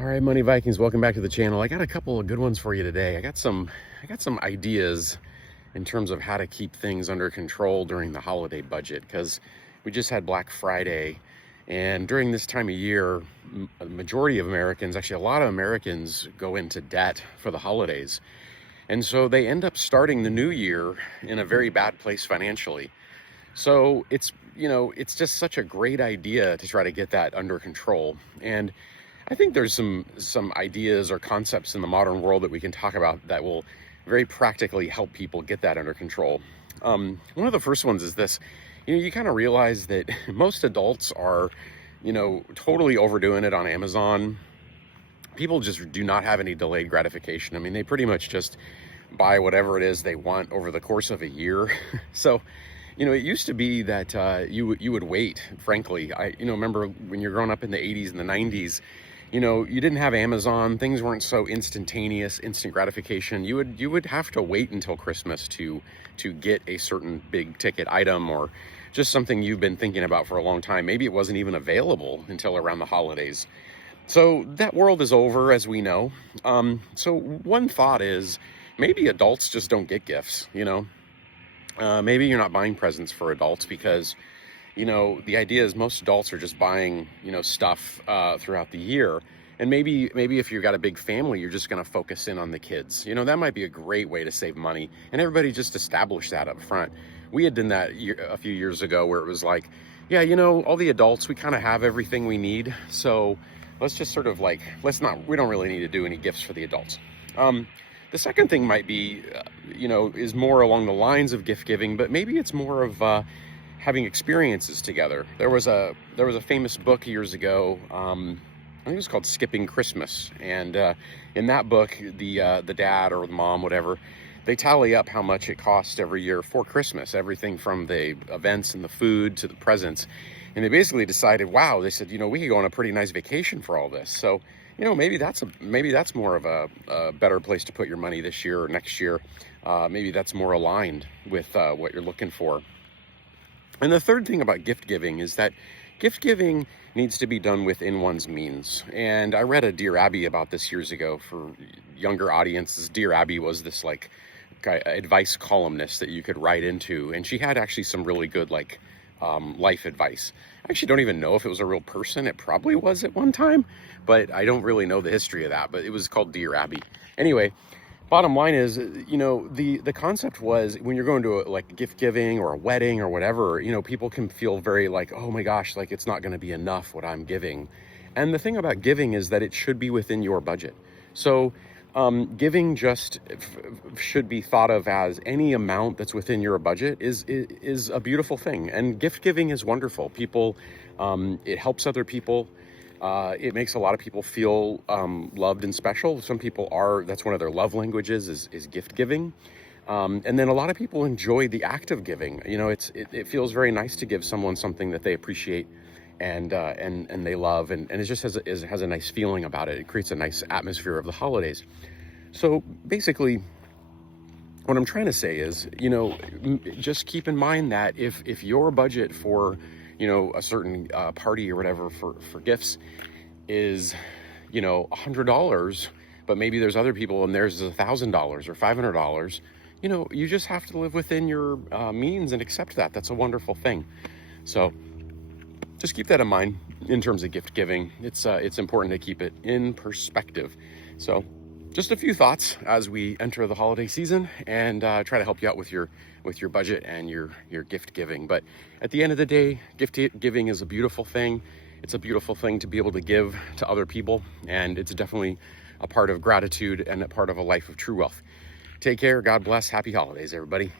All right, Money Vikings, welcome back to the channel. I got a couple of good ones for you today. I got some ideas in terms of how to keep things under control during the holiday budget, because we just had Black Friday, and during this time of year, a majority of Americans, actually a lot of Americans, go into debt for the holidays. And so they end up starting the new year in a very bad place financially. So it's just such a great idea to try to get that under control. And I think there's some ideas or concepts in the modern world that we can talk about that will very practically help people get that under control. One of the first ones is this. You kind of realize that most adults are, totally overdoing it on Amazon. People just do not have any delayed gratification. I mean, they pretty much just buy whatever it is they want over the course of a year. So, it used to be that you would wait, frankly. I remember when you're growing up in the 80s and the 90s, you didn't have Amazon. Things weren't so instantaneous, instant gratification. You would have to wait until Christmas to get a certain big ticket item or just something you've been thinking about for a long time. Maybe it wasn't even available until around the holidays. So that world is over, as we know. So one thought is maybe adults just don't get gifts, Maybe you're not buying presents for adults because the idea is most adults are just buying, stuff throughout the year. And maybe if you've got a big family, you're just going to focus in on the kids. That might be a great way to save money. And everybody just establish that up front. We had done that a few years ago where it was like, yeah, all the adults, we kind of have everything we need. So let's just sort of we don't really need to do any gifts for the adults. The second thing might be, is more along the lines of gift giving, but maybe it's more of having experiences together. There was a famous book years ago. I think it was called Skipping Christmas, and in that book, the dad or the mom, whatever, they tally up how much it costs every year for Christmas, everything from the events and the food to the presents, and they basically decided, wow, they said, we could go on a pretty nice vacation for all this. So, maybe that's more of a better place to put your money this year or next year. Maybe that's more aligned with what you're looking for. And the third thing about gift giving is that gift giving needs to be done within one's means. And I read a Dear Abby about this years ago for younger audiences. Dear Abby was this advice columnist that you could write into. And she had actually some really good life advice. I actually don't even know if it was a real person. It probably was at one time, but I don't really know the history of that. But it was called Dear Abby. Anyway, bottom line is, the concept was when you're going to a gift giving or a wedding or whatever, people can feel very oh my gosh, it's not going to be enough what I'm giving. And the thing about giving is that it should be within your budget. So giving just should be thought of as any amount that's within your budget is a beautiful thing. And gift giving is wonderful. People, it helps other people. It makes a lot of people feel loved and special. Some people that's one of their love languages is gift giving. And then a lot of people enjoy the act of giving. It feels very nice to give someone something that they appreciate and they love. And it just has a nice feeling about it. It creates a nice atmosphere of the holidays. So basically, what I'm trying to say is, just keep in mind that if your budget for a certain party or whatever for gifts is, $100, but maybe there's other people and theirs is $1,000 or $500, you just have to live within your means and accept that. That's a wonderful thing. So just keep that in mind in terms of gift giving. It's important to keep it in perspective. So just a few thoughts as we enter the holiday season and try to help you out with your budget and your gift giving. But at the end of the day, gift giving is a beautiful thing. It's a beautiful thing to be able to give to other people, and it's definitely a part of gratitude and a part of a life of true wealth. Take care. God bless. Happy holidays, everybody.